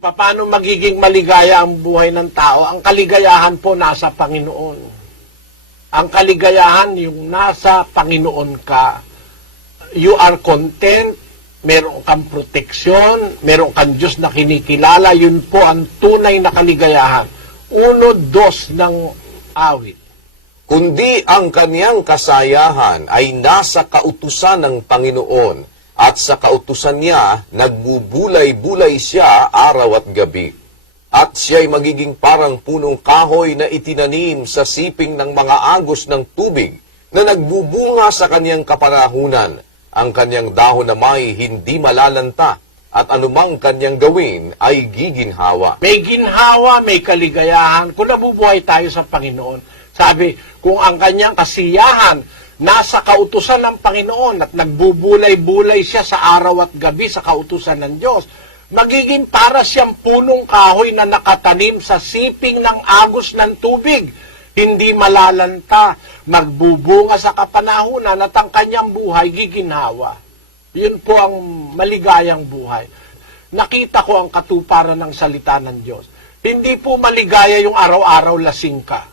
Paano magiging maligaya ang buhay ng tao? Ang kaligayahan po nasa Panginoon. Ang kaligayahan yung nasa Panginoon ka. You are content, meron kang proteksyon, meron kang Diyos na kinikilala, yun po ang tunay na kaligayahan. 1-2 ng awit. Kundi ang kaniyang kasayahan ay nasa kautusan ng Panginoon, at sa kautusan niya, nagbubulay-bulay siya araw at gabi. At siya'y magiging parang punong kahoy na itinanim sa siping ng mga agos ng tubig, na nagbubunga sa kaniyang kapanahunan. Ang kaniyang dahon na may hindi malalanta, at anumang kaniyang gawin ay giginhawa. May ginhawa, may kaligayahan, kung nabubuhay tayo sa Panginoon. Sabi, kung ang kanyang kasiyahan nasa kautusan ng Panginoon at nagbubulay-bulay siya sa araw at gabi sa kautusan ng Diyos, magiging para siyang punong kahoy na nakatanim sa siping ng agos ng tubig. Hindi malalanta, magbubunga sa kapanahunan at ang kanyang buhay giginhawa. Yun po ang maligayang buhay. Nakita ko ang katuparan ng salita ng Diyos. Hindi po maligaya yung araw-araw lasing ka.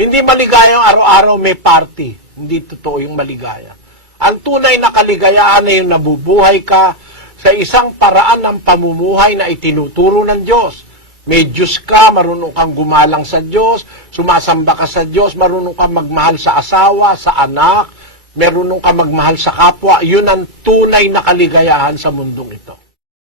Hindi maligaya yung araw-araw may party. Hindi totoo yung maligaya. Ang tunay na kaligayahan ay yung nabubuhay ka sa isang paraan ng pamumuhay na itinuturo ng Diyos. May Diyos ka, marunong kang gumalang sa Diyos, sumasamba ka sa Diyos, marunong kang magmahal sa asawa, sa anak, marunong kang magmahal sa kapwa. Yun ang tunay na kaligayahan sa mundong ito.